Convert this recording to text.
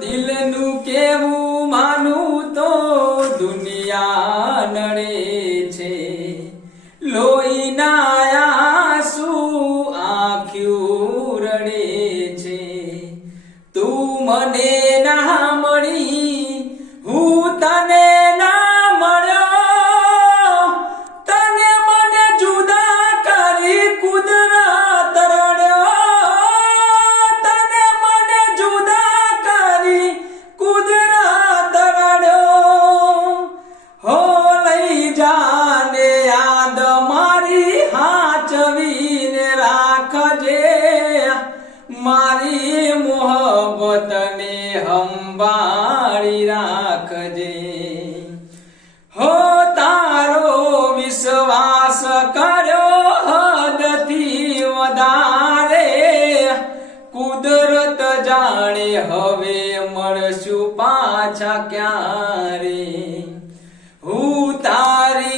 દિલનું કેવું માનું તો દુનિયા નડે છે, લોહીના આંસુ આંખ્યું રડે છે. તું મને ના મળી, હું તને ના મળ્યો, તને મને જુદા કરી કુદરત રડ્યો, તને મને જુદા કરી કુદરત રડ્યો. હો લઈ જાને યાદ મારી હાચવીને રાખજે, મારી મોહબ્બતને સંભાળી રાખજે. હો તારો વિશ્વાસ કર્યો હદથી વધારે, કુદરત જાણે હવે મળશું પાછા ક્યારે. હું તારી